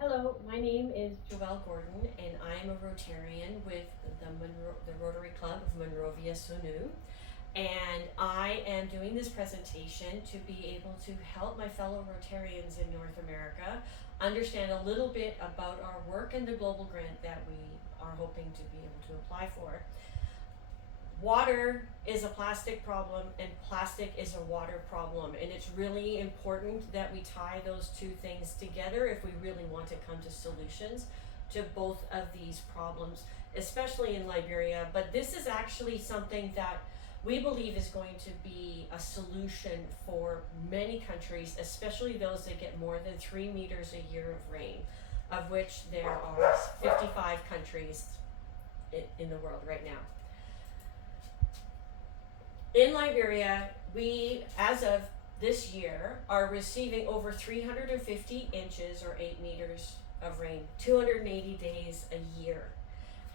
Hello, my name is Joelle Gordon, and I'm a Rotarian with the Rotary Club of Monrovia Sonu. And I am doing this presentation to be able to help my fellow Rotarians in North America understand a little bit about our work and the global grant that we are hoping to be able to apply for. Water is a plastic problem and plastic is a water problem, and it's really important that we tie those two things together if we really want to come to solutions to both of these problems, especially in Liberia. But this is actually something that we believe is going to be a solution for many countries, especially those that get more than 3 meters a year of rain, of which there are 55 countries in the world right now. In Liberia, we, as of this year, are receiving over 350 inches or 8 meters of rain, 280 days a year.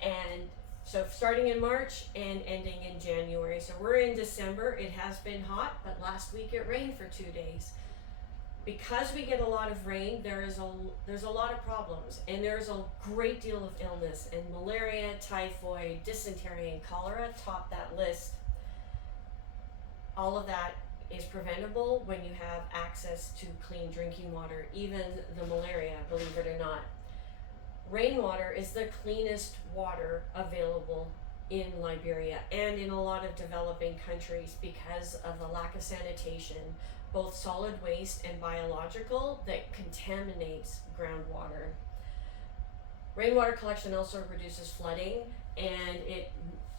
And so starting in March and ending in January. So we're in December. It has been hot, but last week it rained for 2 days. Because we get a lot of rain, there's a lot of problems, and there's a great deal of illness, and malaria, typhoid, dysentery, and cholera top that list. All of that is preventable when you have access to clean drinking water, even the malaria, believe it or not. Rainwater is the cleanest water available in Liberia and in a lot of developing countries because of the lack of sanitation, both solid waste and biological, that contaminates groundwater. Rainwater collection also reduces flooding, and it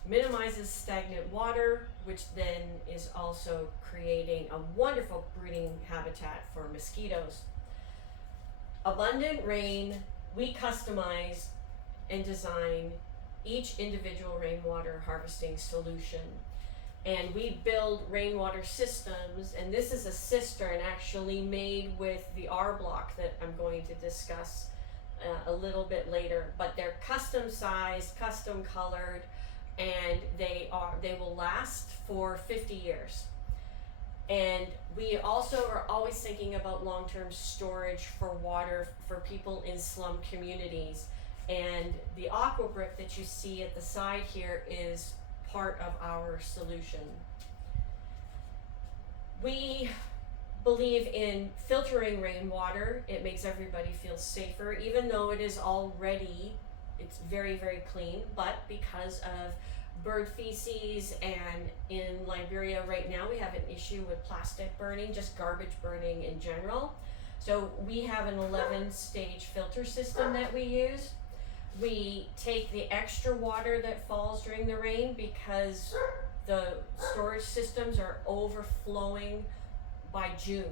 minimizes stagnant water, which then is also creating a wonderful breeding habitat for mosquitoes. Abundant rain, we customize and design each individual rainwater harvesting solution. And we build rainwater systems, and this is a cistern actually made with the R block that I'm going to discuss a little bit later. But they're custom sized, custom colored, and they will last for 50 years. And we also are always thinking about long-term storage for water for people in slum communities. And the aqua brick that you see at the side here is part of our solution. We believe in filtering rainwater. It makes everybody feel safer, even though it's very, very clean, but because of bird feces, and in Liberia right now we have an issue with plastic burning, just garbage burning in general. So we have an 11-stage filter system that we use. We take the extra water that falls during the rain because the storage systems are overflowing by June.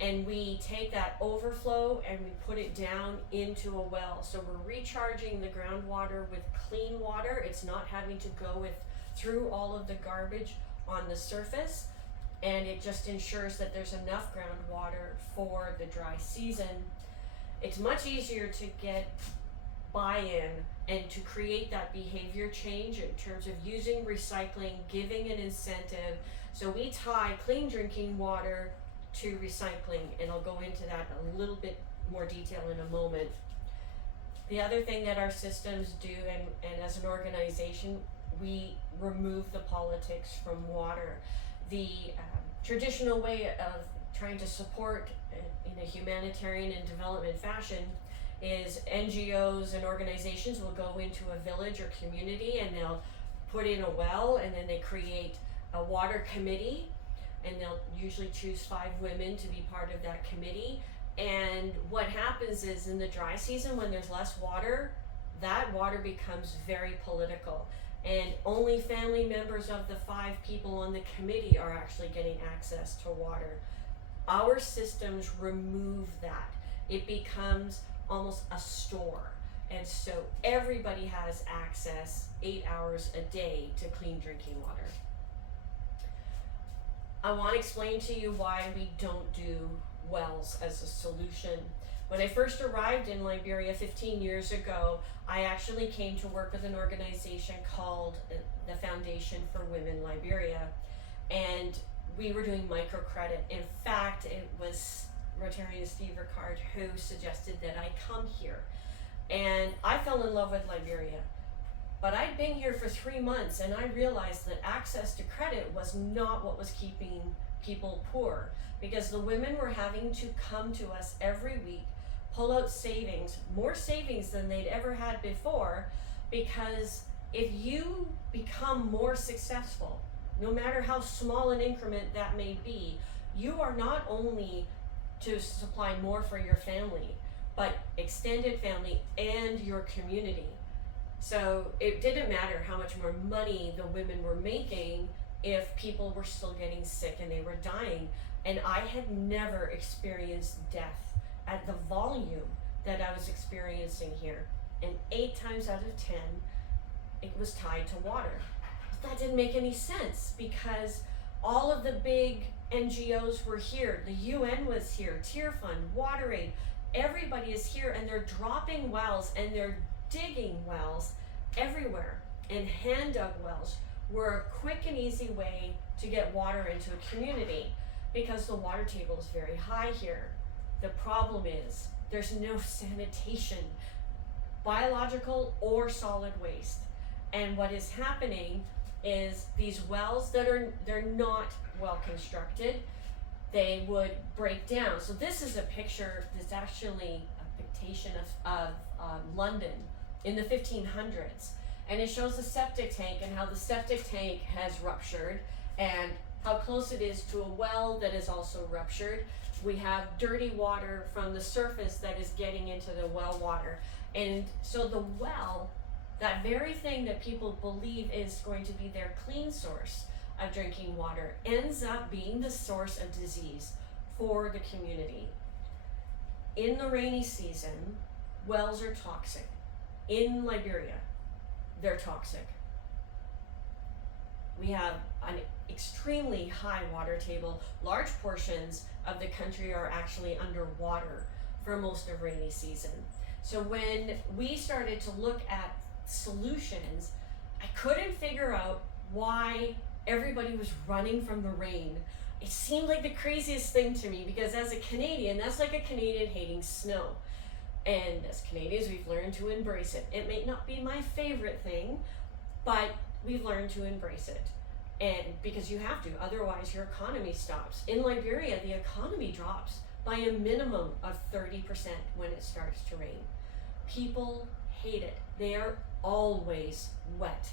And we take that overflow and we put it down into a well. So we're recharging the groundwater with clean water. It's not having to go through all of the garbage on the surface. And it just ensures that there's enough groundwater for the dry season. It's much easier to get buy-in and to create that behavior change in terms of using recycling, giving an incentive. So we tie clean drinking water to recycling, and I'll go into that a little bit more detail in a moment. The other thing that our systems do, and as an organization, we remove the politics from water. The traditional way of trying to support in a humanitarian and development fashion is NGOs and organizations will go into a village or community and they'll put in a well, and then they create a water committee, and they'll usually choose 5 women to be part of that committee. And what happens is in the dry season, when there's less water, that water becomes very political, and only family members of the 5 people on the committee are actually getting access to water. Our systems remove that. It becomes almost a store, and so everybody has access 8 hours a day to clean drinking water. I want to explain to you why we don't do wells as a solution. When I first arrived in Liberia 15 years ago, I actually came to work with an organization called the Foundation for Women Liberia, and we were doing microcredit. In fact, it was Rotarian Steve Ricard, who suggested that I come here. And I fell in love with Liberia. But I'd been here for 3 months and I realized that access to credit was not what was keeping people poor, because the women were having to come to us every week, pull out savings, more savings than they'd ever had before, because if you become more successful, no matter how small an increment that may be, you are not only to supply more for your family, but extended family and your community. So it didn't matter how much more money the women were making if people were still getting sick and they were dying. And I had never experienced death at the volume that I was experiencing here. And 8 times out of 10, it was tied to water. But that didn't make any sense, because all of the big NGOs were here. The UN was here, Tear Fund, WaterAid, everybody is here, and they're dropping wells and they're digging wells everywhere. And hand dug wells were a quick and easy way to get water into a community, because the water table is very high here. The problem is there's no sanitation, biological or solid waste. And what is happening is these wells they're not well constructed, they would break down. So this is a picture that's actually a dictation of London in the 1500s. And it shows the septic tank and how the septic tank has ruptured and how close it is to a well that is also ruptured. We have dirty water from the surface that is getting into the well water. And so the well, that very thing that people believe is going to be their clean source of drinking water, ends up being the source of disease for the community. In the rainy season, wells are toxic. In Liberia, they're toxic. We have an extremely high water table. Large portions of the country are actually underwater for most of rainy season. So when we started to look at solutions, I couldn't figure out why everybody was running from the rain. It seemed like the craziest thing to me, because as a Canadian, that's like a Canadian hating snow. And as Canadians, we've learned to embrace it. It may not be my favorite thing, but we've learned to embrace it. And because you have to, otherwise your economy stops. In Liberia, the economy drops by a minimum of 30% when it starts to rain. People hate it. They are always wet.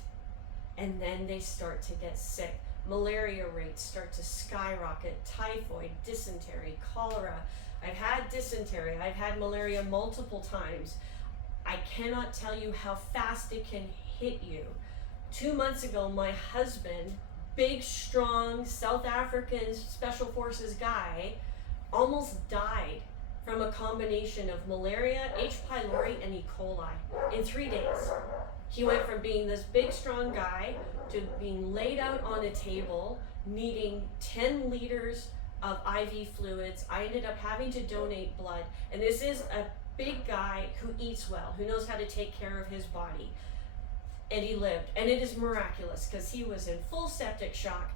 And then they start to get sick. Malaria rates start to skyrocket. Typhoid, dysentery, cholera. I've had dysentery. I've had malaria multiple times. I cannot tell you how fast it can hit you. 2 months ago, my husband, big, strong, South African Special Forces guy, almost died from a combination of malaria, H. pylori, and E. coli in 3 days. He went from being this big, strong guy to being laid out on a table, needing 10 liters of IV fluids. I ended up having to donate blood. And this is a big guy who eats well, who knows how to take care of his body. And he lived. And it is miraculous, because he was in full septic shock.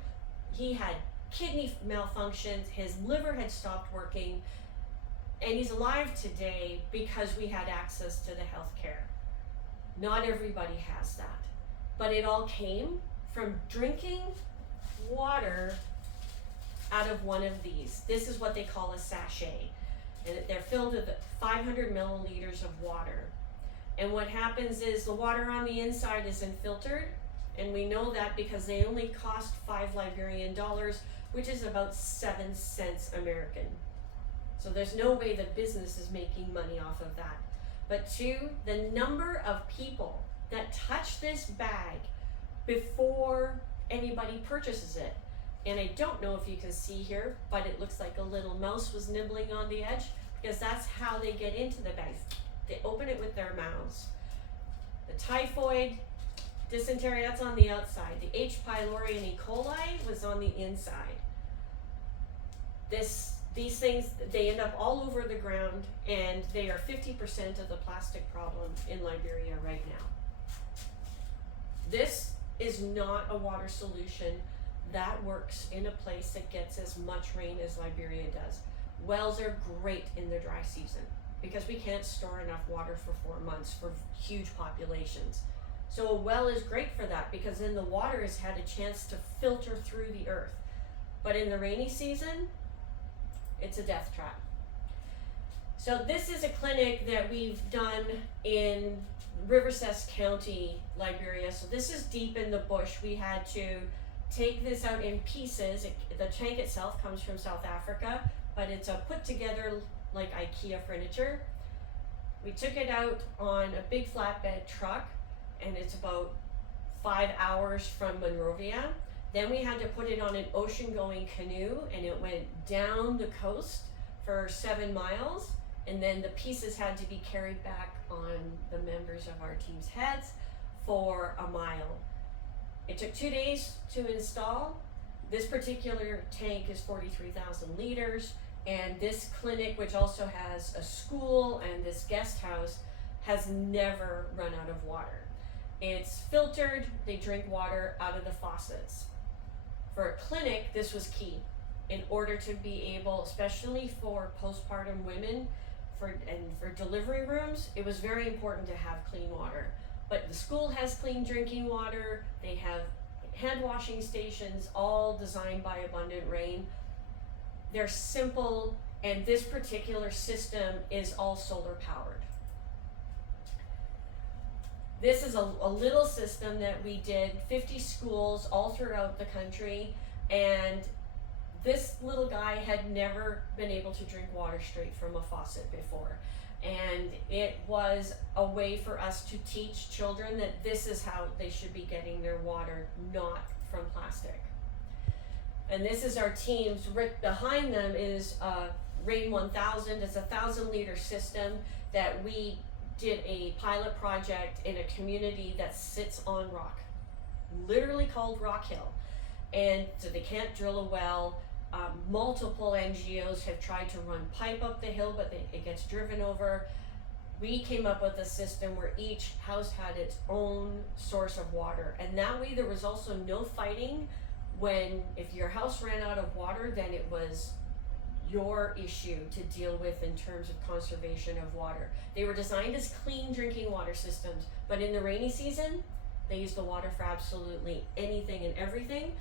He had kidney malfunctions. His liver had stopped working. And he's alive today because we had access to the health care. Not everybody has that. But it all came from drinking water out of one of these. This is what they call a sachet. And they're filled with 500 milliliters of water. And what happens is the water on the inside isn't filtered. And we know that because they only cost 5 Liberian dollars, which is about 7 cents American. So there's no way that business is making money off of that. But 2, the number of people that touch this bag before anybody purchases it. And I don't know if you can see here, but it looks like a little mouse was nibbling on the edge, because that's how they get into the bag. They open it with their mouths. The typhoid, dysentery, that's on the outside. The H. pylori and E. coli was on the inside. These things, they end up all over the ground, and they are 50% of the plastic problem in Liberia right now. This is not a water solution that works in a place that gets as much rain as Liberia does. Wells are great in the dry season because we can't store enough water for 4 months for huge populations. So a well is great for that because then the water has had a chance to filter through the earth. But in the rainy season, it's a death trap. So this is a clinic that we've done in Riversess County, Liberia. So this is deep in the bush. We had to take this out in pieces. The tank itself comes from South Africa, but it's a put together like IKEA furniture. We took it out on a big flatbed truck, and it's about 5 hours from Monrovia. Then we had to put it on an ocean-going canoe, and it went down the coast for 7 miles, and then the pieces had to be carried back on the members of our team's heads for a mile. It took 2 days to install. This particular tank is 43,000 liters, and this clinic, which also has a school and this guest house, has never run out of water. It's filtered, they drink water out of the faucets. For a clinic, this was key. In order to be able, especially for postpartum women and for delivery rooms, it was very important to have clean water. But the school has clean drinking water, they have hand washing stations, all designed by Abundant Rain. They're simple, and this particular system is all solar powered. This is a little system that we did 50 schools all throughout the country, and this little guy had never been able to drink water straight from a faucet before. And it was a way for us to teach children that this is how they should be getting their water, not from plastic. And this is our teams. Right behind them is Rain 1000. It's a 1,000-liter system that we did a pilot project in a community that sits on rock, literally called Rock Hill. And so they can't drill a well. Multiple NGOs have tried to run pipe up the hill, but it gets driven over. We came up with a system where each house had its own source of water, and that way there was also no fighting. When if your house ran out of water, then it was your issue to deal with in terms of conservation of water. They were designed as clean drinking water systems, but in the rainy season, they use the water for absolutely anything and everything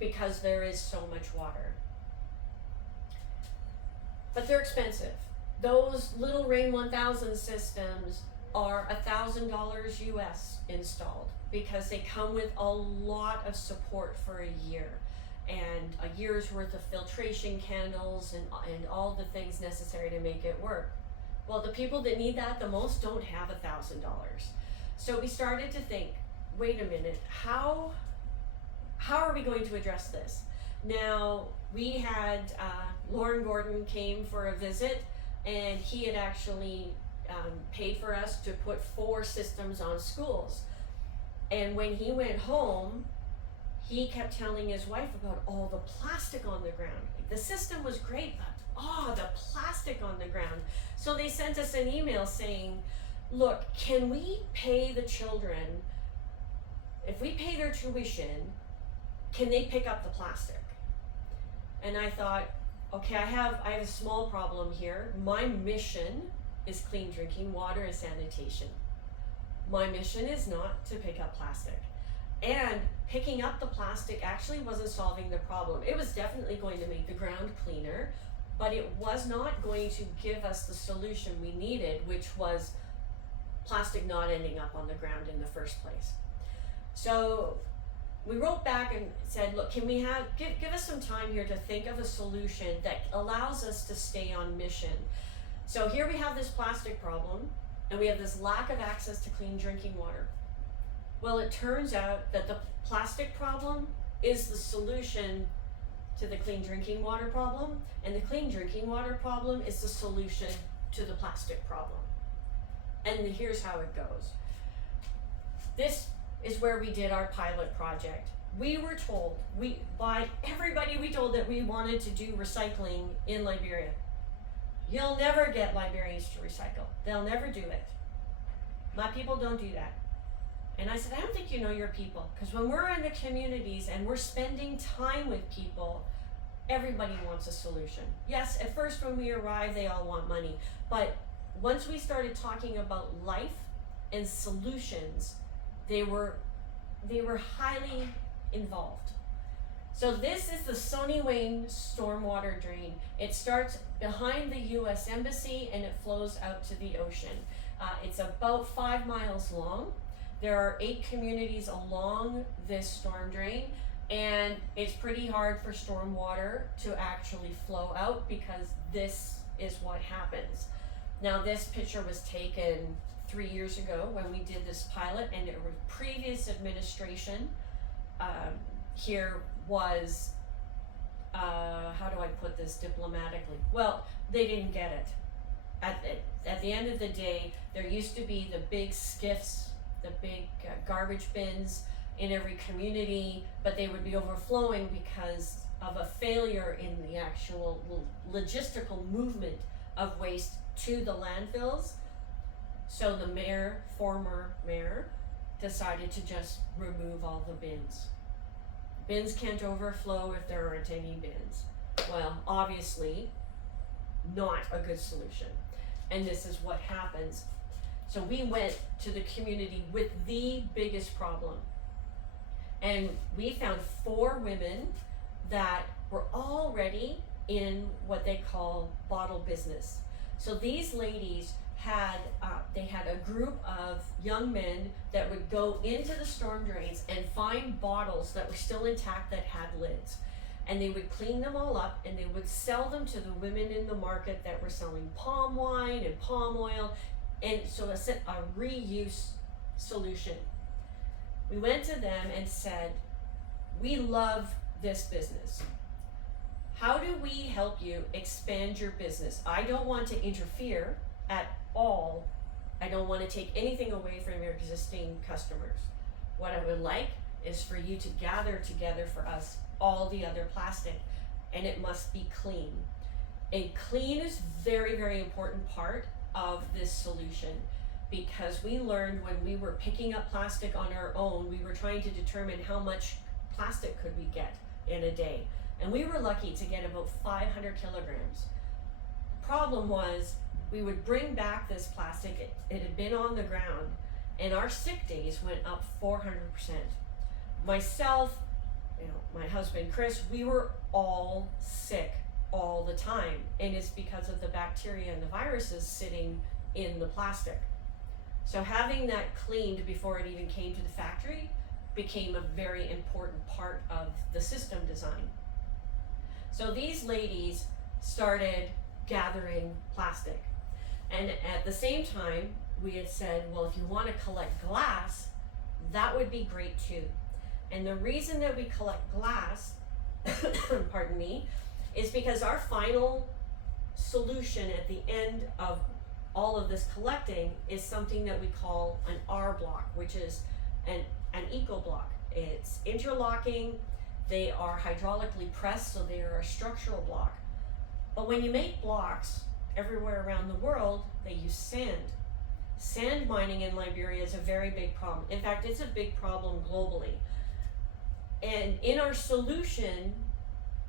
because there is so much water. But they're expensive. Those little Rain 1000 systems are $1,000 US installed because they come with a lot of support for a year and a year's worth of filtration candles and all the things necessary to make it work. Well, the people that need that the most don't have $1,000. So we started to think, wait a minute, how are we going to address this? Now, we had Lauren Gordon came for a visit, and he had actually paid for us to put 4 systems on schools. And when he went home, he kept telling his wife about all the plastic on the ground. The system was great, but the plastic on the ground. So they sent us an email saying, look, can we pay the children, if we pay their tuition, can they pick up the plastic? And I thought, okay, I have a small problem here. My mission is clean drinking water and sanitation. My mission is not to pick up plastic. And picking up the plastic actually wasn't solving the problem. It was definitely going to make the ground cleaner, but it was not going to give us the solution we needed, which was plastic not ending up on the ground in the first place. So we wrote back and said, look, can we give us some time here to think of a solution that allows us to stay on mission. So here we have this plastic problem, and we have this lack of access to clean drinking water. Well, it turns out that the plastic problem is the solution to the clean drinking water problem, and the clean drinking water problem is the solution to the plastic problem. And here's how it goes. This is where we did our pilot project. We were told, by everybody we told that we wanted to do recycling in Liberia. You'll never get Liberians to recycle. They'll never do it. My people don't do that. And I said, I don't think you know your people, because when we're in the communities and we're spending time with people, Everybody wants a solution. Yes, at first when we arrive, they all want money. But once we started talking about life and solutions, they were highly involved. So this is the Sony Wayne stormwater drain. It starts behind the U.S. Embassy and it flows out to the ocean. It's about 5 miles long. There are 8 communities along this storm drain, and it's pretty hard for stormwater to actually flow out because this is what happens. Now this picture was taken 3 years ago when we did this pilot, and it was previous administration. Here was, how do I put this diplomatically? Well, they didn't get it. At the end of the day, there used to be the big skiffs, the big garbage bins in every community, but they would be overflowing because of a failure in the actual logistical movement of waste to the landfills. So the mayor, former mayor, decided to just remove all the bins. Bins can't overflow if there aren't any bins. Well, obviously, not a good solution. And this is what happens. So we went to the community with the biggest problem. And we found 4 women that were already in what they call bottle business. So these ladies had they had a group of young men that would go into the storm drains and find bottles that were still intact that had lids, and they would clean them all up and they would sell them to the women in the market that were selling palm wine and palm oil, and so a reuse solution. We went to them and said, we love this business. How do we help you expand your business? I don't want to interfere at all. I don't want to take anything away from your existing customers. What I would like is for you to gather together for us all the other plastic, and it must be clean. And clean is very, very important part of this solution, because we learned when we were picking up plastic on our own, we were trying to determine how much plastic could we get in a day. And we were lucky to get about 500 kilograms. The problem was we would bring back this plastic, it had been on the ground, and our sick days went up 400%. Myself, my husband Chris, we were all sick all the time, and it's because of the bacteria and the viruses sitting in the plastic. So having that cleaned before it even came to the factory became a very important part of the system design. So these ladies started gathering plastic. And at the same time, we had said, well, if you want to collect glass, that would be great too. And the reason that we collect glass, pardon me, is because our final solution at the end of all of this collecting is something that we call an R block, which is an eco block. It's interlocking, they are hydraulically pressed, so they are a structural block. But when you make blocks everywhere around the world, they use sand. Sand mining in Liberia is a very big problem. In fact, it's a big problem globally. And in our solution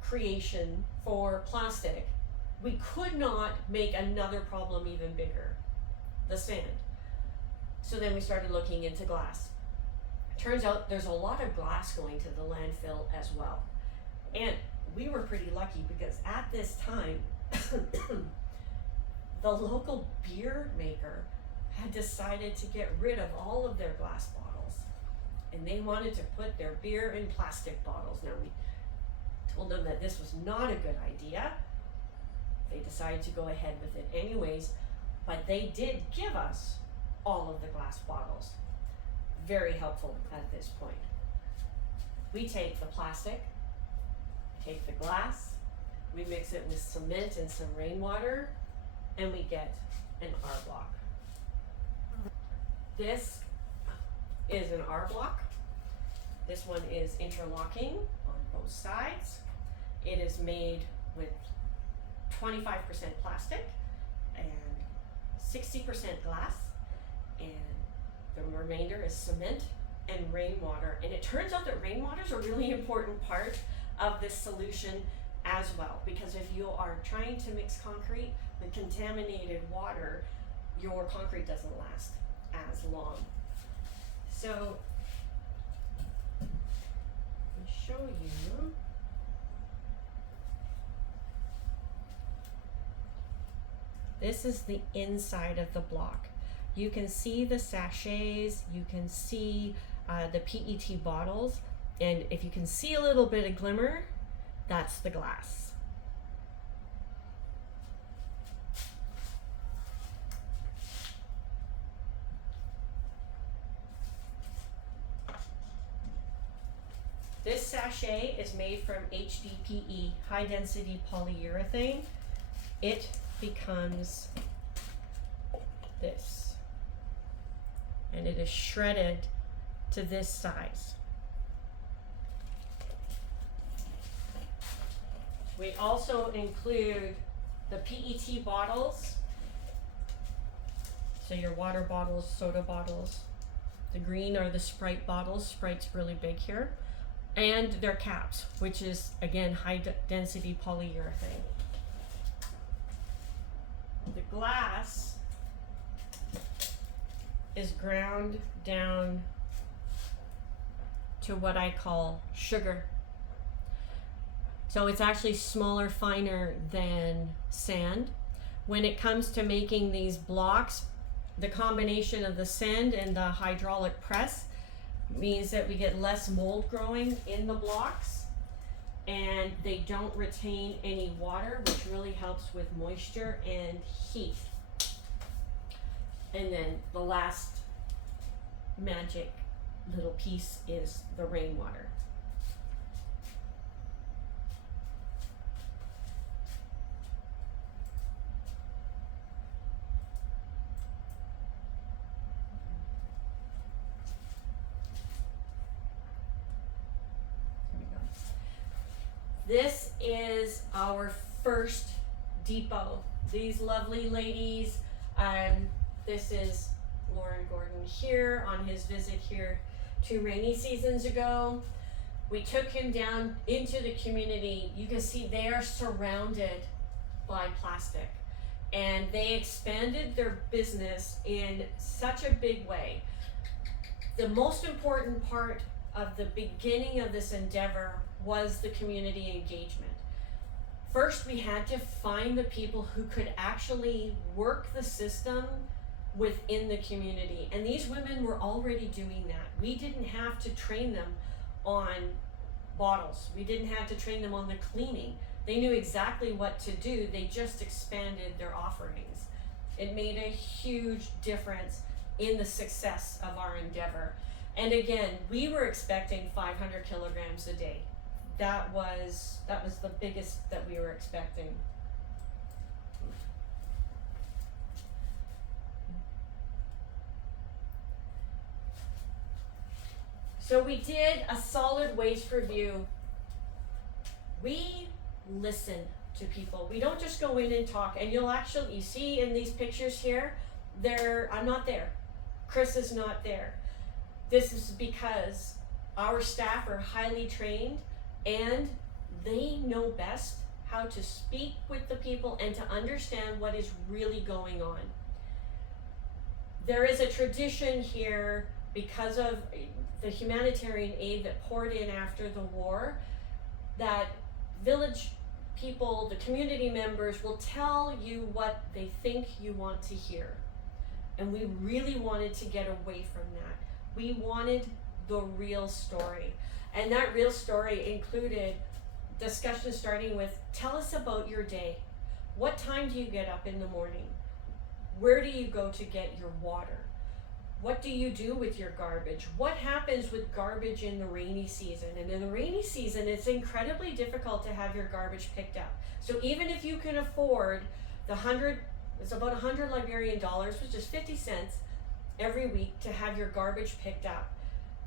creation for plastic, we could not make another problem even bigger, the sand. So then we started looking into glass. Turns out there's a lot of glass going to the landfill as well. And we were pretty lucky because at this time, the local beer maker had decided to get rid of all of their glass bottles, and they wanted to put their beer in plastic bottles. Now we told them that this was not a good idea. They decided to go ahead with it anyways, but they did give us all of the glass bottles. Very helpful at this point. We take the plastic, take the glass, we mix it with cement and some rainwater, and we get an R block. This is an R block. This one is interlocking on both sides. It is made with 25% plastic and 60% glass, and the remainder is cement and rainwater. And it turns out that rainwater is a really important part of this solution as well, because if you are trying to mix concrete with contaminated water, your concrete doesn't last as long. So let me show you. This is the inside of the block. You can see the sachets, you can see the PET bottles, and if you can see a little bit of glimmer, that's the glass. This sachet is made from HDPE, high density polyurethane. It becomes this, and it is shredded to this size. We also include the PET bottles, so your water bottles, soda bottles. The green are the Sprite bottles. Sprite's really big here. And their caps, which is again high density polyurethane. The glass is ground down to what I call sugar. So it's actually smaller, finer than sand. When it comes to making these blocks, the combination of the sand and the hydraulic press means that we get less mold growing in the blocks, and they don't retain any water, which really helps with moisture and heat. And then the last magic little piece is the rainwater. This is our first depot. These lovely ladies, this is Lauren Gordon here on his visit here 2 rainy seasons ago. We took him down into the community. You can see they are surrounded by plastic, and they expanded their business in such a big way. The most important part of the beginning of this endeavor was the community engagement. First, we had to find the people who could actually work the system within the community. And these women were already doing that. We didn't have to train them on bottles. We didn't have to train them on the cleaning. They knew exactly what to do. They just expanded their offerings. It made a huge difference in the success of our endeavor. And again, we were expecting 500 kilograms a day. That was the biggest that we were expecting. So we did a solid waste review. We listen to people. We don't just go in and talk. And you see in these pictures here, I'm not there. Chris is not there. This is because our staff are highly trained, and they know best how to speak with the people and to understand what is really going on. There is a tradition here, because of the humanitarian aid that poured in after the war, that village people, the community members, will tell you what they think you want to hear. And we really wanted to get away from that. We wanted the real story. And that real story included discussion starting with, tell us about your day. What time do you get up in the morning? Where do you go to get your water? What do you do with your garbage? What happens with garbage in the rainy season? And in the rainy season, it's incredibly difficult to have your garbage picked up. So even if you can afford it's about 100 Liberian dollars, which is 50 cents every week, to have your garbage picked up.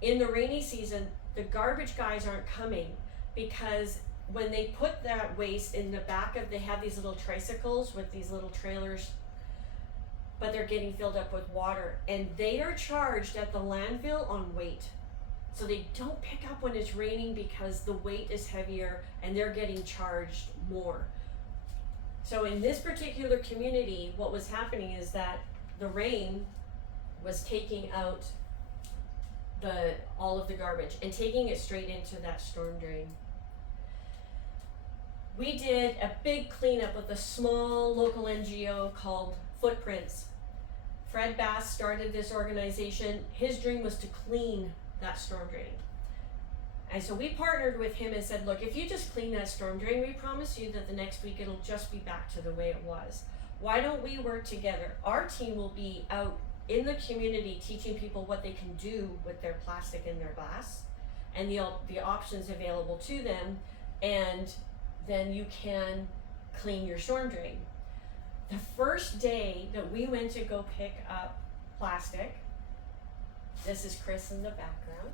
In the rainy season, the garbage guys aren't coming, because when they put that waste in the back of, they have these little tricycles with these little trailers, but they're getting filled up with water, and they are charged at the landfill on weight. So they don't pick up when it's raining because the weight is heavier and they're getting charged more. So in this particular community, what was happening is that the rain was taking out all of the garbage and taking it straight into that storm drain. We did a big cleanup with a small local NGO called Footprints. Fred Bass started this organization. His dream was to clean that storm drain. And so we partnered with him and said, look, if you just clean that storm drain, we promise you that the next week it'll just be back to the way it was. Why don't we work together? Our team will be out in the community teaching people what they can do with their plastic and their glass and the options available to them, and then you can clean your storm drain. The first day that we went to go pick up plastic, this is Chris in the background,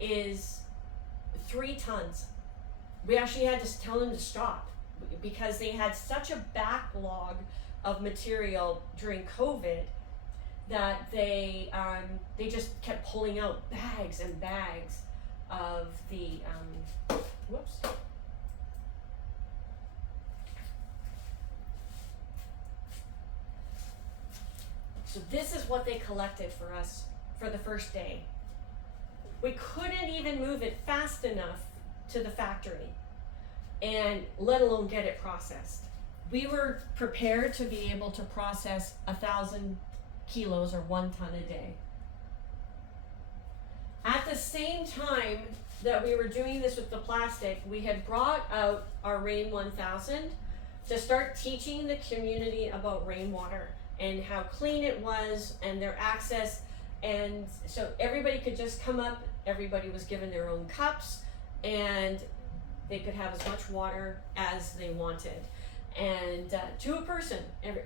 is 3 tons. We actually had to tell them to stop because they had such a backlog of material during COVID that they just kept pulling out bags and bags of the whoops. So this is what they collected for us for the first day. We couldn't even move it fast enough to the factory, and let alone get it processed. We were prepared to be able to process 1,000 kilos or 1 ton a day. At the same time that we were doing this with the plastic, we had brought out our Rain 1000 to start teaching the community about rainwater and how clean it was and their access. And so everybody could just come up, everybody was given their own cups, and they could have as much water as they wanted. And to a person,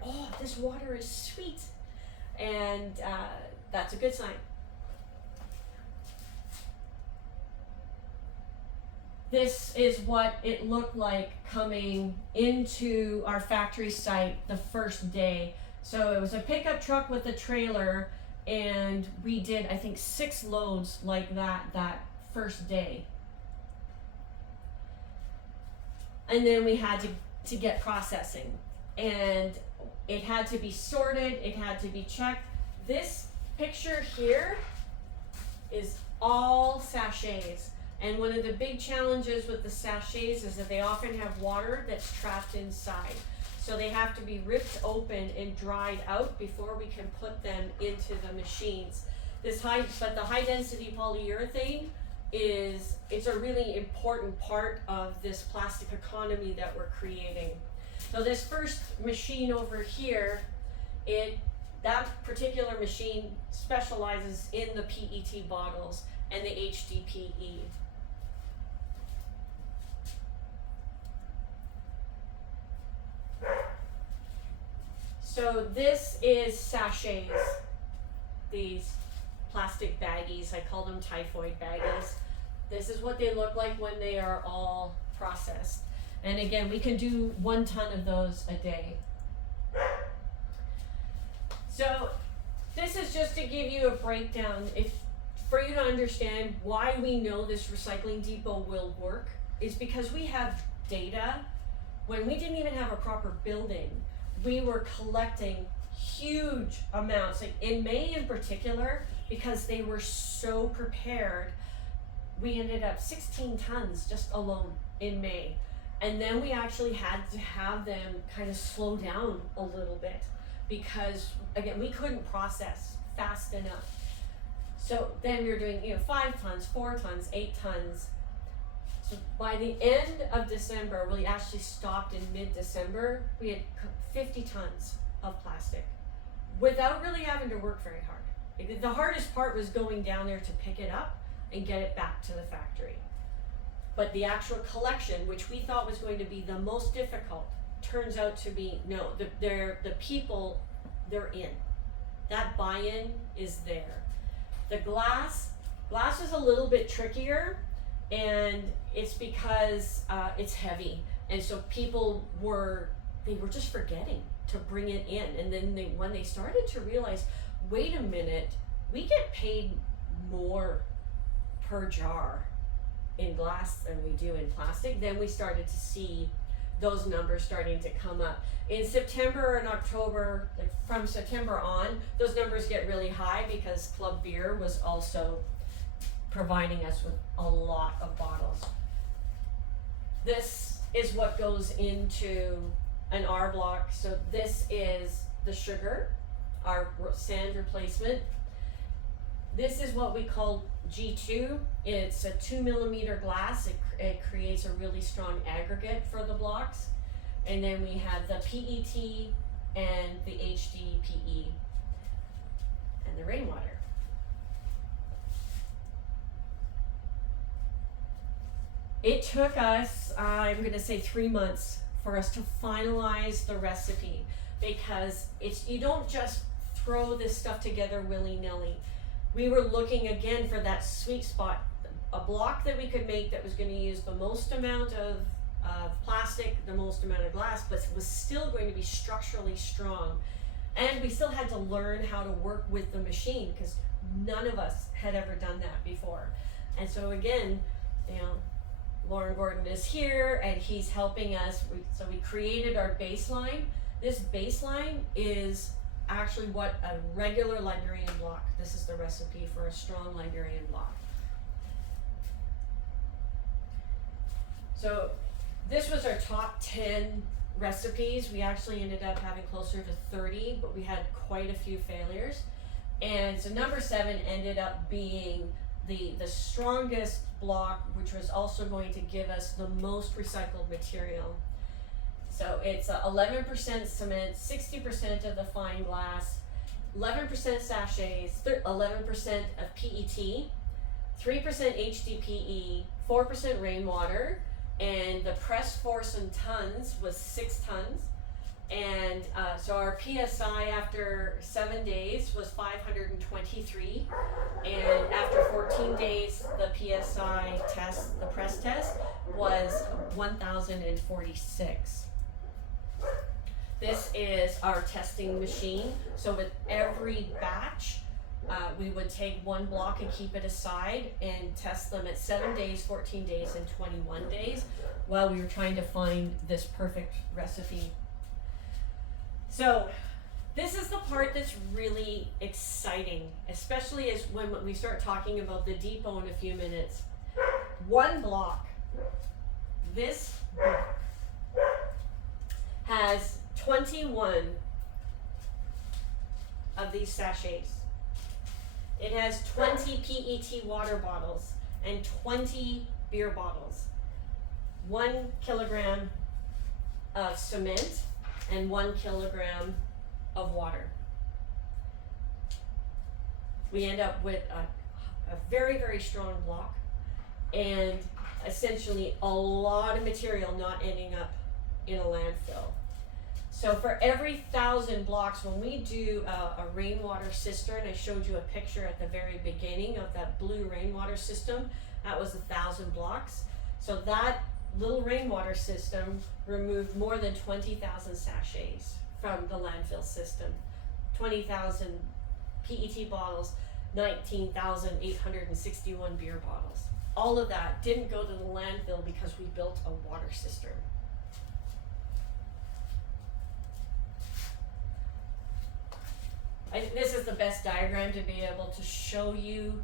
oh, this water is sweet. And that's a good sign. This is what it looked like coming into our factory site the first day. So it was a pickup truck with a trailer, and we did, I think, 6 loads like that first day. And then we had to get processing, and it had to be sorted, it had to be checked. This picture here is all sachets. And one of the big challenges with the sachets is that they often have water that's trapped inside. So they have to be ripped open and dried out before we can put them into the machines. But the high density polyurethane it's a really important part of this plastic economy that we're creating. So this first machine over here, that particular machine specializes in the PET bottles and the HDPE. So this is sachets, these plastic baggies. I call them typhoid baggies. This is what they look like when they are all processed. And again, we can do 1 ton of those a day. So this is just to give you a breakdown, for you to understand why we know this recycling depot will work, is because we have data. When we didn't even have a proper building, we were collecting huge amounts, like in May in particular, because they were so prepared. We ended up 16 tons just alone in May. And then we actually had to have them kind of slow down a little bit because, again, we couldn't process fast enough. So then we were doing 5 tons, 4 tons, 8 tons. So by the end of December, we actually stopped in mid-December, we had 50 tons of plastic without really having to work very hard. The hardest part was going down there to pick it up and get it back to the factory. But the actual collection, which we thought was going to be the most difficult, turns out to be, no, the people, they're in. That buy-in is there. The glass is a little bit trickier, and it's because it's heavy. And so people were just forgetting to bring it in. And then when they started to realize, wait a minute, we get paid more per jar in glass than we do in plastic, then we started to see those numbers starting to come up. In September and October, like from September on, those numbers get really high because Club Beer was also providing us with a lot of bottles. This is what goes into an R block. So this is the sugar, our sand replacement. This is what we call G2. It's a 2 millimeter glass. It creates a really strong aggregate for the blocks. And then we have the PET and the HDPE and the rainwater. It took us, I'm gonna say 3 months for us to finalize the recipe, because you don't just throw this stuff together willy-nilly. We were looking again for that sweet spot, a block that we could make that was going to use the most amount of plastic, the most amount of glass, but was still going to be structurally strong. And we still had to learn how to work with the machine, because none of us had ever done that before. And so again, Lauren Gordon is here and he's helping us. So we created our baseline. This baseline is actually what a regular Liberian block. This is the recipe for a strong Liberian block. So this was our top 10 recipes. We actually ended up having closer to 30, but we had quite a few failures. And so number 7 ended up being the strongest block, which was also going to give us the most recycled material. So it's 11% cement, 60% of the fine glass, 11% sachets, 11% of PET, 3% HDPE, 4% rainwater, and the press force in tons was 6 tons. And so our PSI after 7 days was 523, and after 14 days the PSI test, the press test, was 1046. This is our testing machine. So with every batch, we would take one block and keep it aside and test them at 7 days, 14 days, and 21 days while we were trying to find this perfect recipe. So this is the part that's really exciting, especially as when we start talking about the depot in a few minutes. One block, this block, has 21 of these sachets. It has 20 PET water bottles and 20 beer bottles, 1 kilogram of cement, and 1 kilogram of water. We end up with a very, very strong block, and essentially a lot of material not ending up in a landfill. So for every 1,000 blocks, when we do a rainwater cistern, I showed you a picture at the very beginning of that blue rainwater system, that was 1,000 blocks. So that little rainwater system removed more than 20,000 sachets from the landfill system. 20,000 PET bottles, 19,861 beer bottles. All of that didn't go to the landfill because we built a water cistern. I think this is the best diagram to be able to show you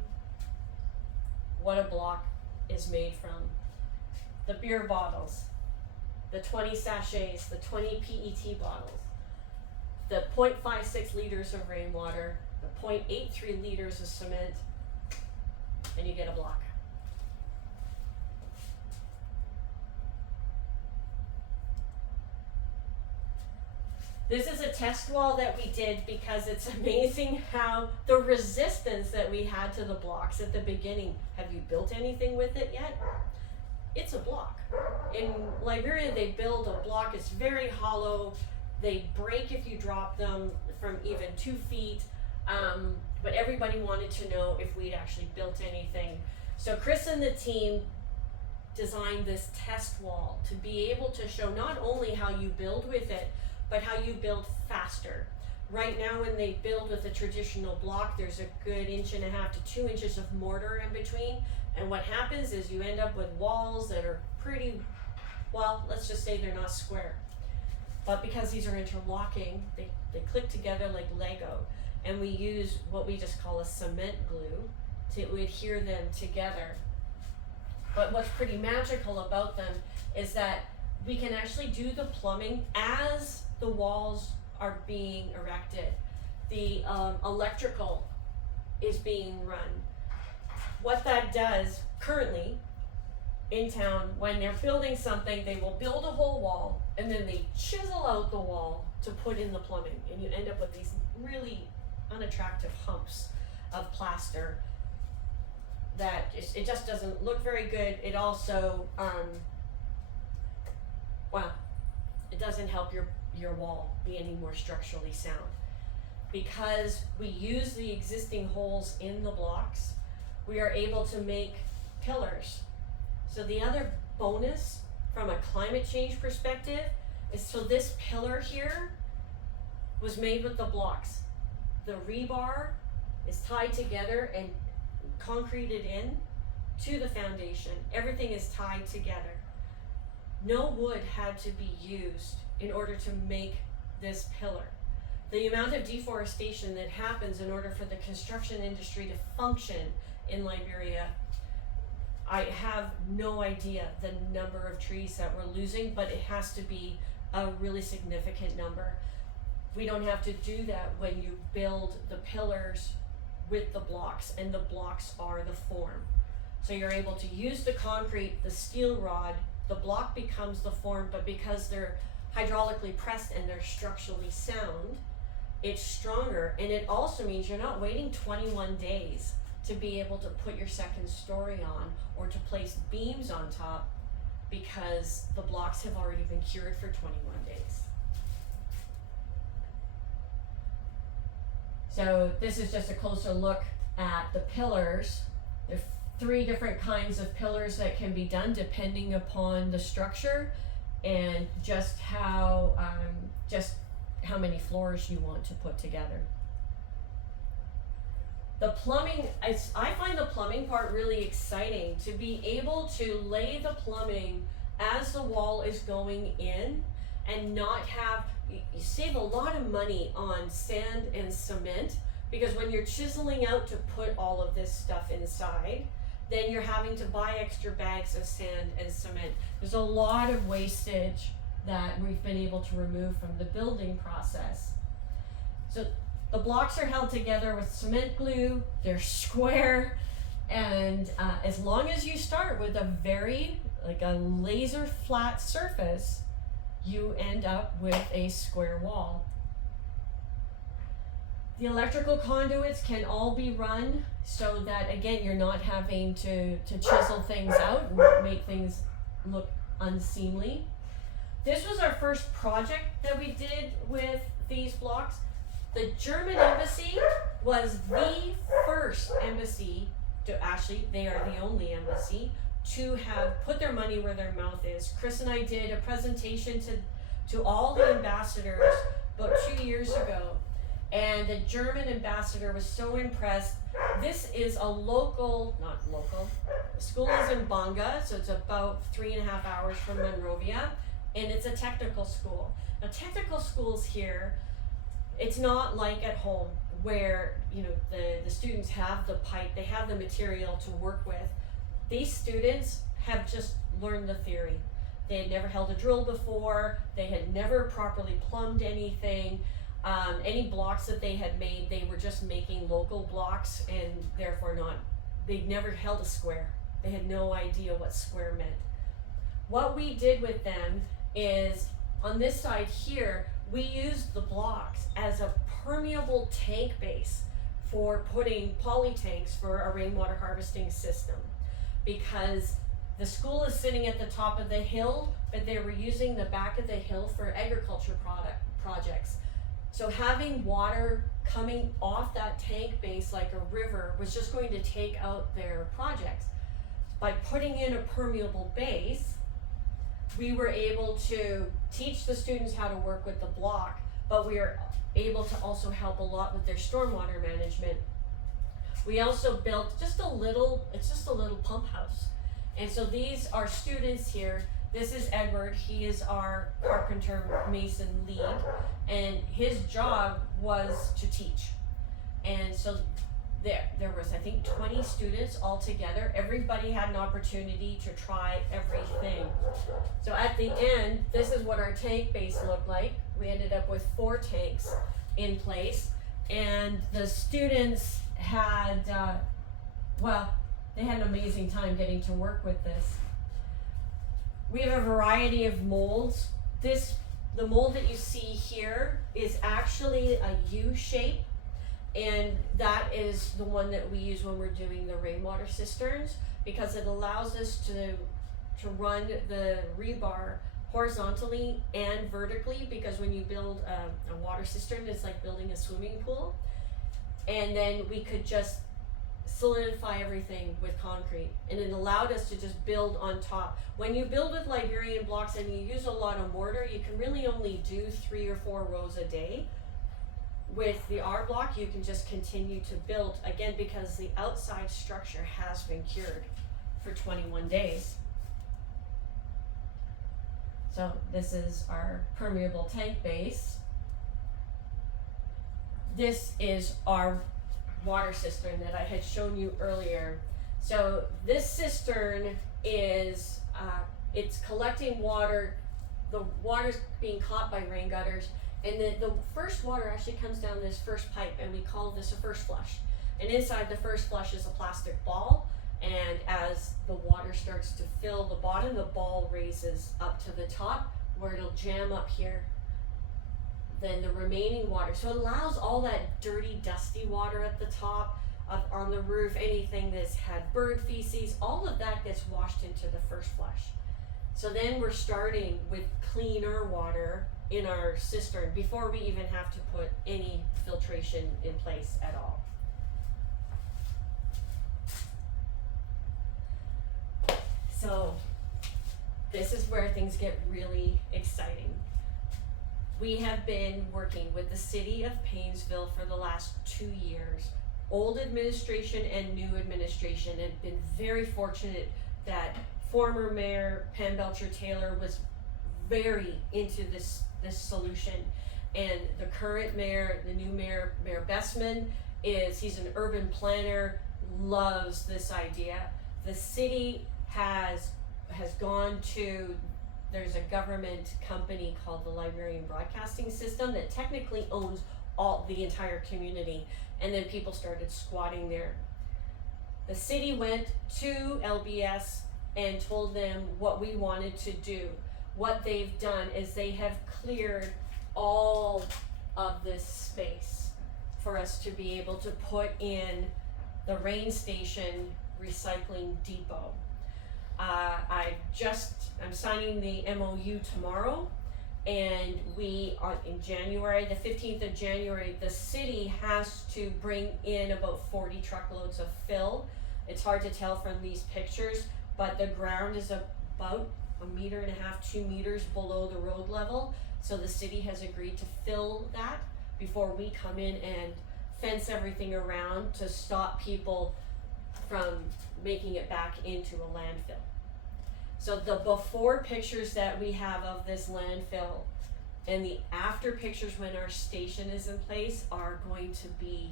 what a block is made from. The beer bottles, the 20 sachets, the 20 PET bottles, the 0.56 liters of rainwater, the 0.83 liters of cement, and you get a block. This is a test wall that we did because it's amazing how the resistance that we had to the blocks at the beginning. Have you built anything with it yet? It's a block. In Liberia, they build a block. It's very hollow. They break if you drop them from even 2 feet. But everybody wanted to know if we'd actually built anything. So Chris and the team designed this test wall to be able to show not only how you build with it, but how you build faster. Right now when they build with a traditional block, there's a good 1.5 to 2 inches of mortar in between, and what happens is you end up with walls that are pretty, well, let's just say they're not square. But because these are interlocking, they click together like Lego, and we use what we just call a cement glue to adhere them together. But what's pretty magical about them is that we can actually do the plumbing as the walls are being erected. The electrical is being run. What that does currently in town, when they're building something, they will build a whole wall and then they chisel out the wall to put in the plumbing, and you end up with these really unattractive humps of plaster that it just doesn't look very good. It also it doesn't help your wall be any more structurally sound. Because we use the existing holes in the blocks, we are able to make pillars. So the other bonus from a climate change perspective is, so this pillar here was made with the blocks. The rebar is tied together and concreted in to the foundation. Everything is tied together. No wood had to be used in order to make this pillar. The amount of deforestation that happens in order for the construction industry to function in Liberia, I have no idea the number of trees that we're losing, but it has to be a really significant number. We don't have to do that when you build the pillars with the blocks, and the blocks are the form. So you're able to use the concrete, the steel rod, the block becomes the form, but because they're hydraulically pressed and they're structurally sound, it's stronger. And it also means you're not waiting 21 days to be able to put your second story on or to place beams on top, because the blocks have already been cured for 21 days. So this is just a closer look at the pillars. There are 3 different kinds of pillars that can be done depending upon the structure and just how many floors you want to put together. The plumbing, I find the plumbing part really exciting, to be able to lay the plumbing as the wall is going in and not have, you save a lot of money on sand and cement, because when you're chiseling out to put all of this stuff inside, then you're having to buy extra bags of sand and cement. There's a lot of wastage that we've been able to remove from the building process. So the blocks are held together with cement glue, they're square, and as long as you start with a a laser flat surface, you end up with a square wall. The electrical conduits can all be run so that, again, you're not having to chisel things out and make things look unseemly. This was our first project that we did with these blocks. The German embassy was the first embassy they are the only embassy to have put their money where their mouth is. Chris and I did a presentation to all the ambassadors about 2 years ago, and the German ambassador was so impressed. This is a the school is in Banga, so it's about 3.5 hours from Monrovia, and it's a technical school. Now, technical schools here, it's not like at home where the students have the pipe, they have the material to work with. These students have just learned the theory. They had never held a drill before, they had never properly plumbed anything. Any blocks that they had made, they were just making local blocks, and therefore they'd never held a square. They had no idea what square meant. What we did with them is, on this side here, we used the blocks as a permeable tank base for putting poly tanks for a rainwater harvesting system, because the school is sitting at the top of the hill, but they were using the back of the hill for agriculture projects. So having water coming off that tank base like a river was just going to take out their projects. By putting in a permeable base, we were able to teach the students how to work with the block, but we are able to also help a lot with their stormwater management. We also built it's just a little pump house. And so these are students here. This is Edward. He is our carpenter mason lead, and his job was to teach. And so there was, I think, 20 students all together. Everybody had an opportunity to try everything. So at the end, this is what our tank base looked like. We ended up with 4 tanks in place, and the students had, they had an amazing time getting to work with this. We have a variety of molds. The mold that you see here is actually a U shape, and that is the one that we use when we're doing the rainwater cisterns, because it allows us to run the rebar horizontally and vertically, because when you build a water cistern, it's like building a swimming pool. And then we could just solidify everything with concrete, and it allowed us to just build on top. When you build with Liberian blocks and you use a lot of mortar, you can really only do 3 or 4 rows a day. With the R block, you can just continue to build, again, because the outside structure has been cured for 21 days. So this is our permeable tank base. This is our water cistern that I had shown you earlier. So this cistern is, it's collecting water. The water's being caught by rain gutters, and the first water actually comes down this first pipe, and we call this a first flush. And inside the first flush is a plastic ball, and as the water starts to fill the bottom, the ball raises up to the top where it'll jam up here. Then the remaining water, so it allows all that dirty, dusty water at the top, on the roof, anything that's had bird feces, all of that gets washed into the first flush. So then we're starting with cleaner water in our cistern before we even have to put any filtration in place at all. So this is where things get really exciting. We have been working with the city of Paynesville for the last 2 years. Old administration and new administration have been very fortunate that former Mayor Pam Belcher-Taylor was very into this solution. And the current mayor, the new mayor, Mayor Bessman, he's an urban planner, loves this idea. The city has gone to, there's a government company called the Liberian Broadcasting System that technically owns the entire community, and then people started squatting there. The city went to LBS and told them what we wanted to do. What they've done is they have cleared all of this space for us to be able to put in the rain station recycling depot. I'm signing the MOU tomorrow, and in January, the 15th of January, the city has to bring in about 40 truckloads of fill. It's hard to tell from these pictures, but the ground is about 1.5 meters, 2 meters below the road level. So the city has agreed to fill that before we come in and fence everything around to stop people from making it back into a landfill. So the before pictures that we have of this landfill and the after pictures when our station is in place are going to be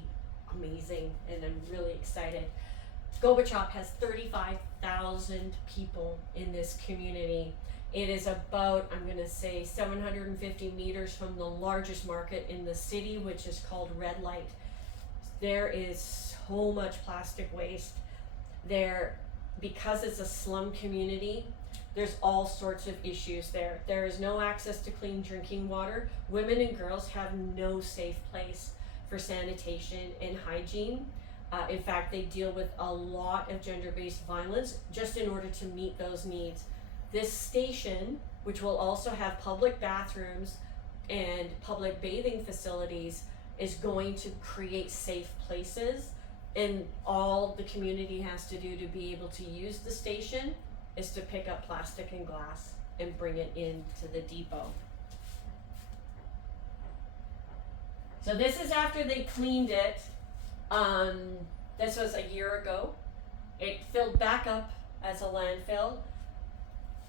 amazing, and I'm really excited. Gobachop has 35,000 people in this community. It is about, I'm gonna say, 750 meters from the largest market in the city, which is called Red Light. There is so much plastic waste there. Because it's a slum community, there's all sorts of issues there. There is no access to clean drinking water. Women and girls have no safe place for sanitation and hygiene. In fact, they deal with a lot of gender-based violence just in order to meet those needs. This station, which will also have public bathrooms and public bathing facilities, is going to create safe places. And all the community has to do to be able to use the station is to pick up plastic and glass and bring it into the depot. So this is after they cleaned it. This was a year ago. It filled back up as a landfill,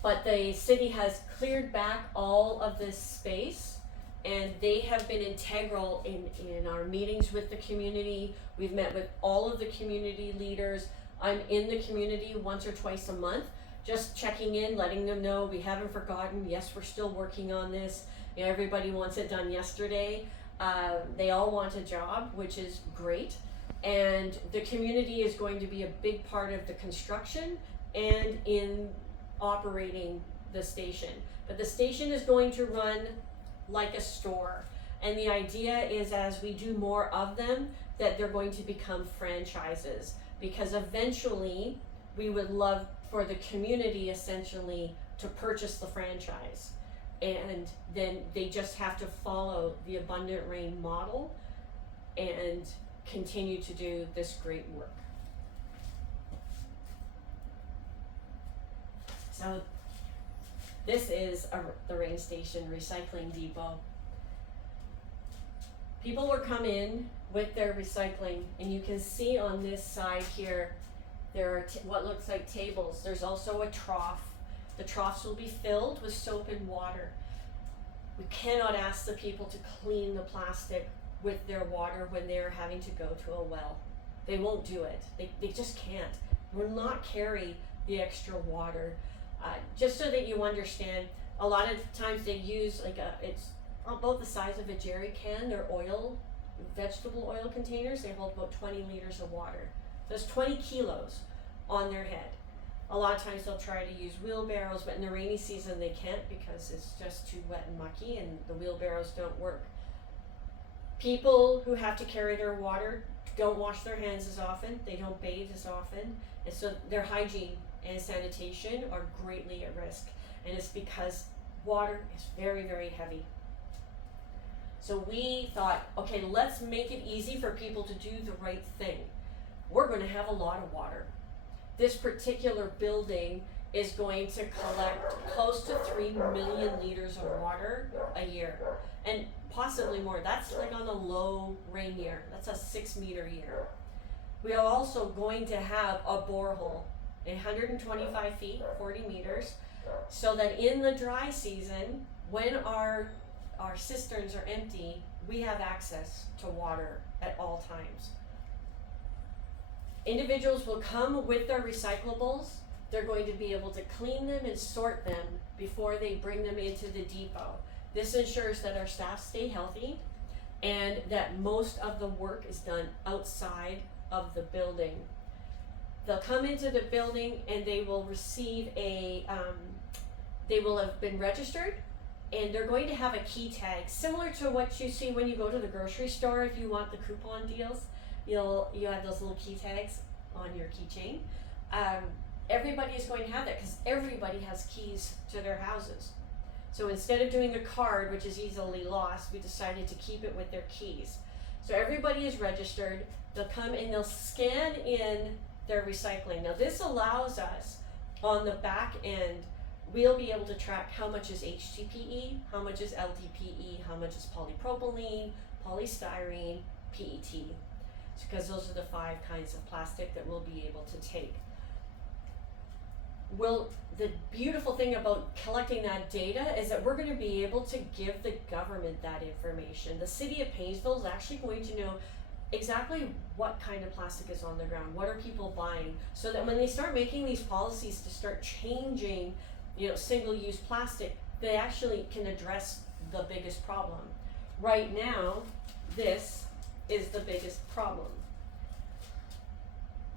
but the city has cleared back all of this space, and they have been integral in our meetings with the community. We've met with all of the community leaders. I'm in the community once or twice a month, just checking in, letting them know we haven't forgotten. Yes, we're still working on this. You know, everybody wants it done yesterday. They all want a job, which is great. And the community is going to be a big part of the construction and in operating the station. But the station is going to run like a store. And the idea is, as we do more of them, that they're going to become franchises. Because eventually we would love for the community essentially to purchase the franchise. And then they just have to follow the Abundant Rain model and continue to do this great work. So this is the Rain Station Recycling Depot. People will come in with their recycling, and you can see on this side here, there are what looks like tables. There's also a trough. The troughs will be filled with soap and water. We cannot ask the people to clean the plastic with their water when they're having to go to a well. They won't do it. They just can't. Will not carry the extra water. Just so that you understand, a lot of times they use it's about the size of a jerry can. They're vegetable oil containers. They hold about 20 liters of water. There's 20 kilos on their head. A lot of times they'll try to use wheelbarrows, but in the rainy season they can't because it's just too wet and mucky and the wheelbarrows don't work. People who have to carry their water don't wash their hands as often, they don't bathe as often, and so their hygiene and sanitation are greatly at risk. And it's because water is very, very heavy. So we thought, okay, let's make it easy for people to do the right thing. We're going to have a lot of water. This particular building is going to collect close to 3 million liters of water a year, and possibly more. That's like on a low rain year. That's a 6 meter year. We are also going to have a borehole, 125 feet, 40 meters, so that in the dry season, when our cisterns are empty, we have access to water at all times. Individuals will come with their recyclables. They're going to be able to clean them and sort them before they bring them into the depot. This ensures that our staff stay healthy and that most of the work is done outside of the building. They'll come into the building and they will receive they will have been registered, and they're going to have a key tag, similar to what you see when you go to the grocery store. If you want the coupon deals, you have those little key tags on your keychain. Everybody is going to have that because everybody has keys to their houses. So instead of doing the card, which is easily lost, we decided to keep it with their keys. So everybody is registered. They'll come and they'll scan in their recycling. Now this allows us on the back end, we'll be able to track how much is HDPE, how much is LDPE, how much is polypropylene, polystyrene, PET. Because those are the 5 kinds of plastic that we'll be able to take. The beautiful thing about collecting that data is that we're going to be able to give the government that information. The city of Painesville is actually going to know exactly what kind of plastic is on the ground, what are people buying, so that when they start making these policies to start changing, single-use plastic, they actually can address the biggest problem. Right now, this is the biggest problem.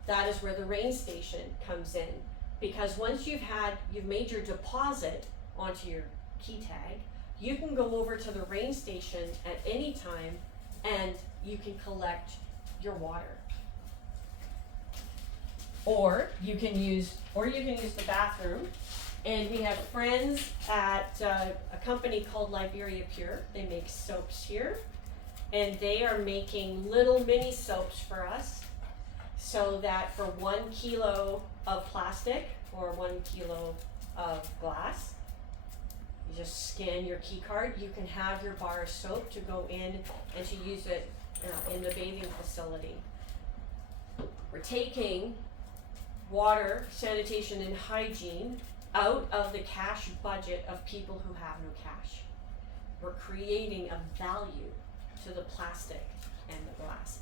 That is where the rain station comes in, because once you've made your deposit onto your key tag, you can go over to the rain station at any time and you can collect your water. Or you can use the bathroom. And we have friends at a company called Liberia Pure. They make soaps here, and they are making little mini soaps for us, so that for 1 kilo of plastic or 1 kilo of glass, You just scan your key card. You can have your bar of soap to go in and to use it in the bathing facility. We're taking water, sanitation, and hygiene out of the cash budget of people who have no cash. We're creating a value to the plastic and the glass.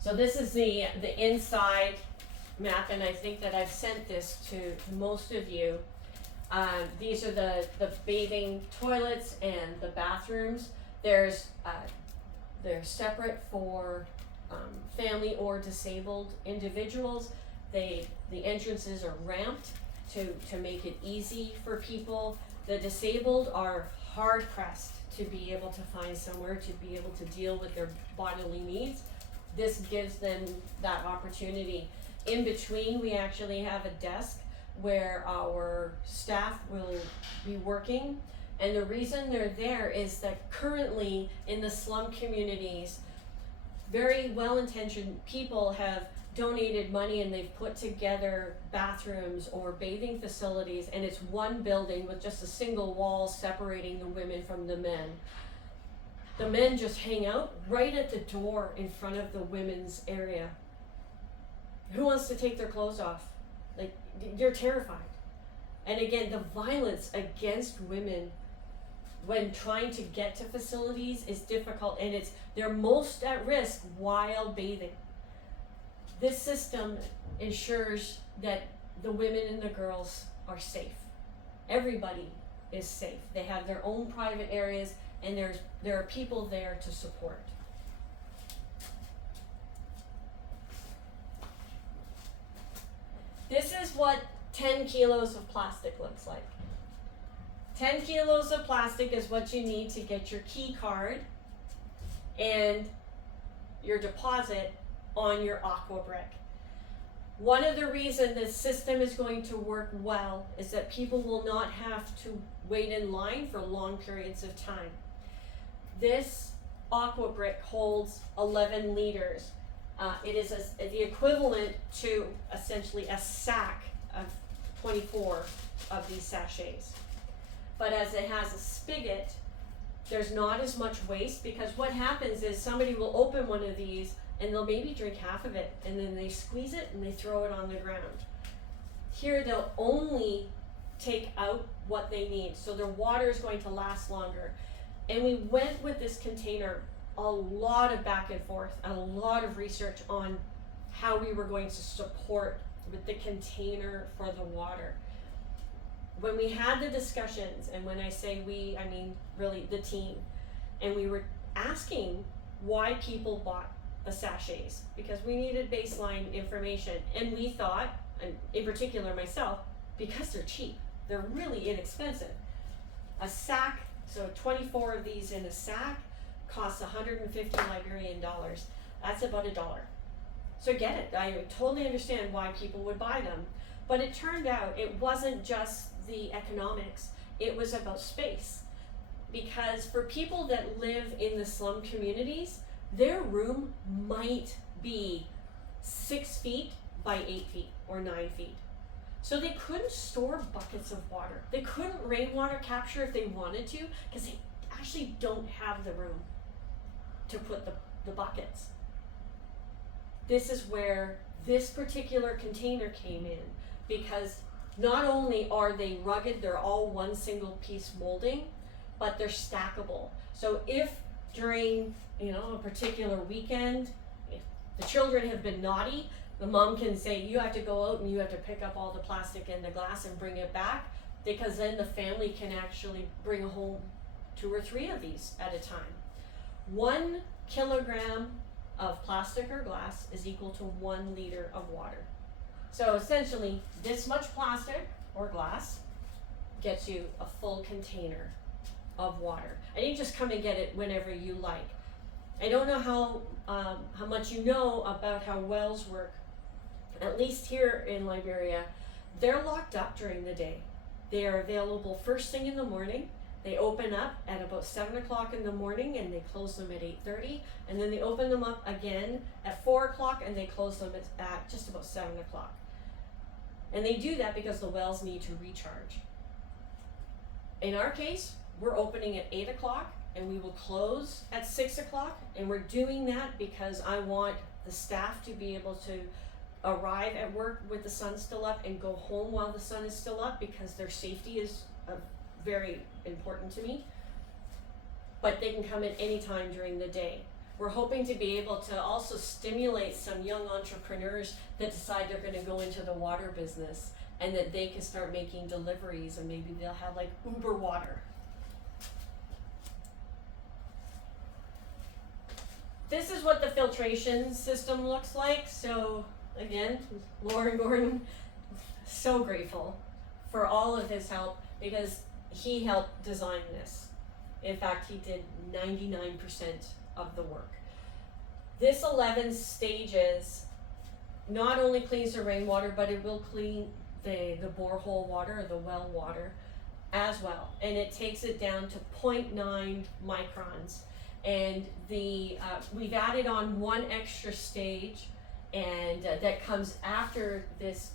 So this is the inside map, and I think that I've sent this to most of you. These are the bathing toilets and the bathrooms. They're separate for family or disabled individuals. The entrances are ramped to make it easy for people. The disabled are hard pressed to be able to find somewhere to be able to deal with their bodily needs. This gives them that opportunity. In between, we actually have a desk where our staff will be working. And the reason they're there is that currently in the slum communities, very well-intentioned people have donated money and they've put together bathrooms or bathing facilities, and it's one building with just a single wall separating the women from the men. The men just hang out right at the door in front of the women's area. Who wants to take their clothes off? Like, you're terrified. And again, the violence against women when trying to get to facilities is difficult, and they're most at risk while bathing. This system ensures that the women and the girls are safe. Everybody is safe. They have their own private areas, and there are people there to support. This is what 10 kilos of plastic looks like. 10 kilos of plastic is what you need to get your key card and your deposit on your aqua brick. One of the reasons this system is going to work well is that people will not have to wait in line for long periods of time. This aqua brick holds 11 liters. It is the equivalent to essentially a sack of 24 of these sachets. But as it has a spigot, there's not as much waste, because what happens is somebody will open one of these and they'll maybe drink half of it, and then they squeeze it and they throw it on the ground. Here they'll only take out what they need, so their water is going to last longer. And we went with this container a lot of back and forth, a lot of research on how we were going to support with the container for the water. When we had the discussions, and when I say we, I mean really the team, and we were asking why people bought the sachets, because we needed baseline information. And we thought, and in particular myself, because they're cheap, they're really inexpensive. A sack, so 24 of these in a sack, costs 150 Liberian dollars. That's about $1. So get it, I totally understand why people would buy them. But it turned out it wasn't just the economics, it was about space. Because for people that live in the slum communities, their room might be 6 feet by 8 feet or 9 feet. So they couldn't store buckets of water. They couldn't rainwater capture if they wanted to, because they actually don't have the room to put the buckets. This is where this particular container came in, because not only are they rugged, they're all one single piece molding, but they're stackable. So if during a particular weekend, if the children have been naughty, the mom can say, you have to go out and you have to pick up all the plastic and the glass and bring it back, because then the family can actually bring home 2 or 3 of these at a time. 1 kilogram of plastic or glass is equal to 1 liter of water. So essentially, this much plastic or glass gets you a full container of water. And you just come and get it whenever you like. I don't know how much you know about how wells work. At least here in Liberia, they're locked up during the day. They are available first thing in the morning. They open up at about 7 o'clock in the morning and they close them at 8:30. And then they open them up again at 4 o'clock and they close them at just about 7 o'clock. And they do that because the wells need to recharge. In our case, we're opening at 8 o'clock and we will close at 6 o'clock. And we're doing that because I want the staff to be able to arrive at work with the sun still up and go home while the sun is still up, because their safety is very important to me. But they can come at any time during the day. We're hoping to be able to also stimulate some young entrepreneurs that decide they're going to go into the water business, and that they can start making deliveries, and maybe they'll have like Uber water. This is what the filtration system looks like. So again, Lauren Gordon, so grateful for all of his help, because he helped design this. In fact, he did 99% of the work. This 11 stages not only cleans the rainwater, but it will clean the borehole water, or the well water as well. And it takes it down to 0.9 microns. And we've added on one extra stage, and that comes after this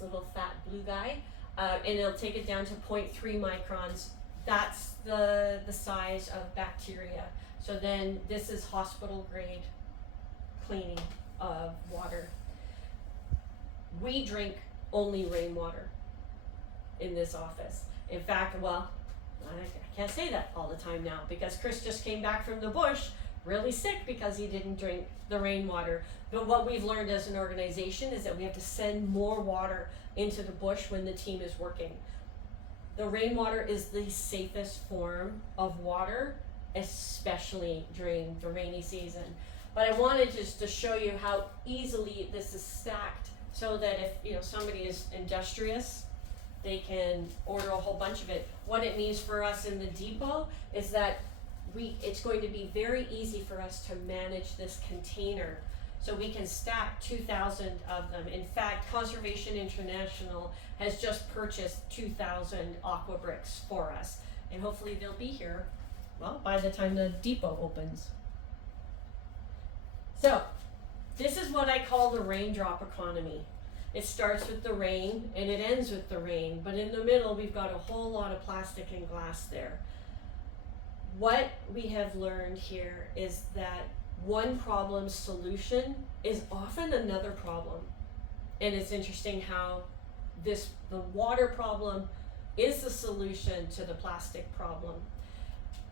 little fat blue guy, and it'll take it down to 0.3 microns. That's the size of bacteria. So then this is hospital grade cleaning of water. We drink only rainwater in this office. In fact, well, I can't say that all the time now, because Chris just came back from the bush really sick because he didn't drink the rainwater. But what we've learned as an organization is that we have to send more water into the bush when the team is working. The rainwater is the safest form of water, especially during the rainy season. But I wanted just to show you how easily this is stacked, so that if somebody is industrious, they can order a whole bunch of it. What it means for us in the depot is that it's going to be very easy for us to manage this container. So we can stack 2,000 of them. In fact, Conservation International has just purchased 2,000 aqua bricks for us. And hopefully they'll be here, well, by the time the depot opens. So, this is what I call the raindrop economy. It starts with the rain and it ends with the rain, but in the middle we've got a whole lot of plastic and glass there. What we have learned here is that one problem's solution is often another problem. And it's interesting how the water problem is the solution to the plastic problem.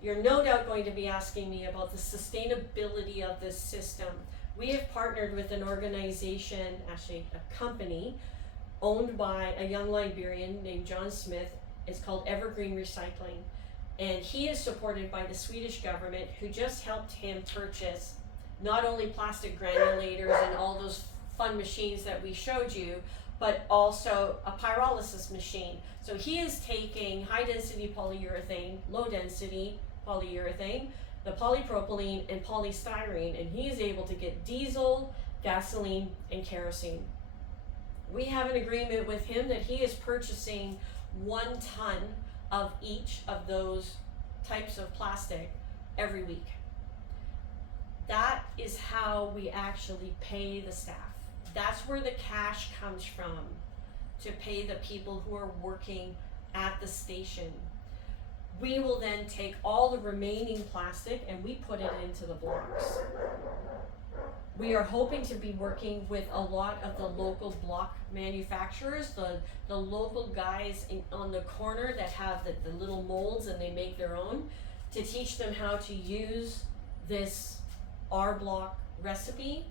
You're no doubt going to be asking me about the sustainability of this system. We have partnered with an organization, actually a company, owned by a young Liberian named John Smith. It's called Evergreen Recycling. And he is supported by the Swedish government, who just helped him purchase not only plastic granulators and all those fun machines that we showed you, but also a pyrolysis machine. So he is taking high density polyurethane, low density polyurethane, the polypropylene and polystyrene, and he is able to get diesel, gasoline, and kerosene. We have an agreement with him that he is purchasing 1 ton of each of those types of plastic every week. That is how we actually pay the staff. That's where the cash comes from, to pay the people who are working at the station. We will then take all the remaining plastic and we put it into the blocks. We are hoping to be working with a lot of the local block manufacturers, the local guys on the corner that have the little molds and they make their own, to teach them how to use this R block recipe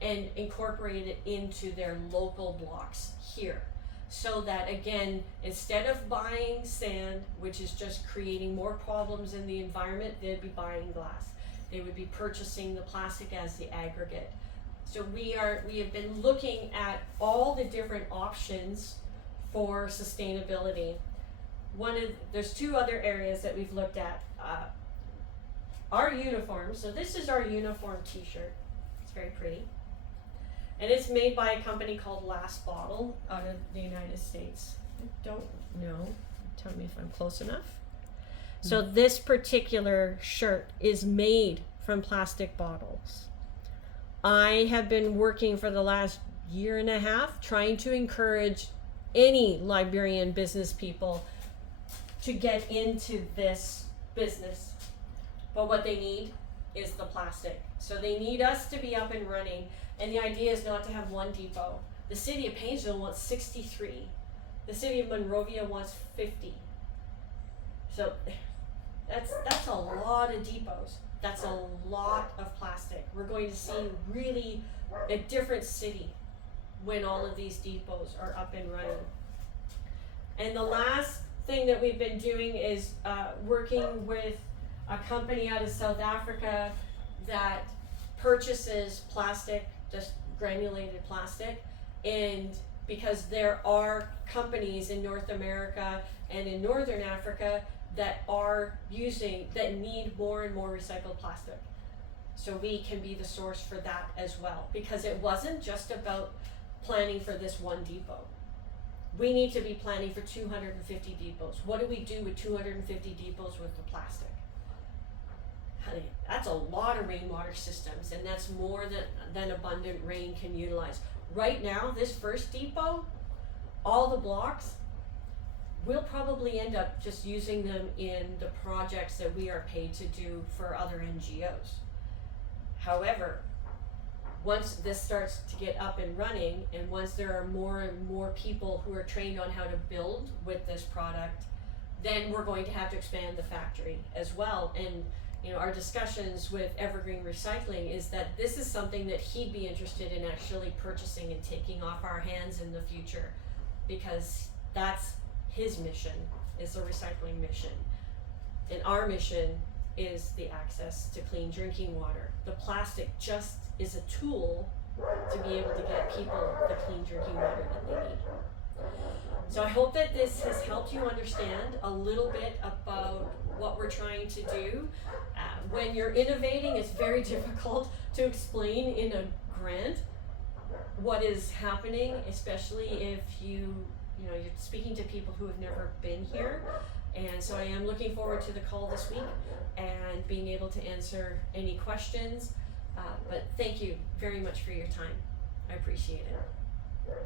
and incorporate it into their local blocks here. So that, again, instead of buying sand, which is just creating more problems in the environment, they'd be buying glass. They would be purchasing the plastic as the aggregate. So we have been looking at all the different options for sustainability. There's 2 other areas that we've looked at. Our uniforms. So this is our uniform t-shirt. It's very pretty. And it's made by a company called Last Bottle out of the United States. I don't know. Tell me if I'm close enough. So this particular shirt is made from plastic bottles. I have been working for the last year and a half trying to encourage any Liberian business people to get into this business. But what they need is the plastic. So they need us to be up and running. And the idea is not to have one depot. The city of Painesville wants 63. The city of Monrovia wants 50. So that's a lot of depots. That's a lot of plastic. We're going to see really a different city when all of these depots are up and running. And the last thing that we've been doing is working with a company out of South Africa that purchases plastic, just granulated plastic, and because there are companies in North America and in Northern Africa that need more and more recycled plastic. So we can be the source for that as well, because it wasn't just about planning for this one depot. We need to be planning for 250 depots. What do we do with 250 depots worth of plastic? That's a lot of rainwater systems, and that's more than abundant rain can utilize. Right now, this first depot, all the blocks, we'll probably end up just using them in the projects that we are paid to do for other NGOs. However, once this starts to get up and running, and once there are more and more people who are trained on how to build with this product, then we're going to have to expand the factory as well. And our discussions with Evergreen Recycling is that this is something that he'd be interested in actually purchasing and taking off our hands in the future, because that's his mission, is the recycling mission. And our mission is the access to clean drinking water. The plastic just is a tool to be able to get people the clean drinking water that they need. So I hope that this has helped you understand a little bit about what we're trying to do. When you're innovating, it's very difficult to explain in a grant what is happening, especially if you're speaking to people who have never been here. And so I am looking forward to the call this week and being able to answer any questions. But thank you very much for your time. I appreciate it.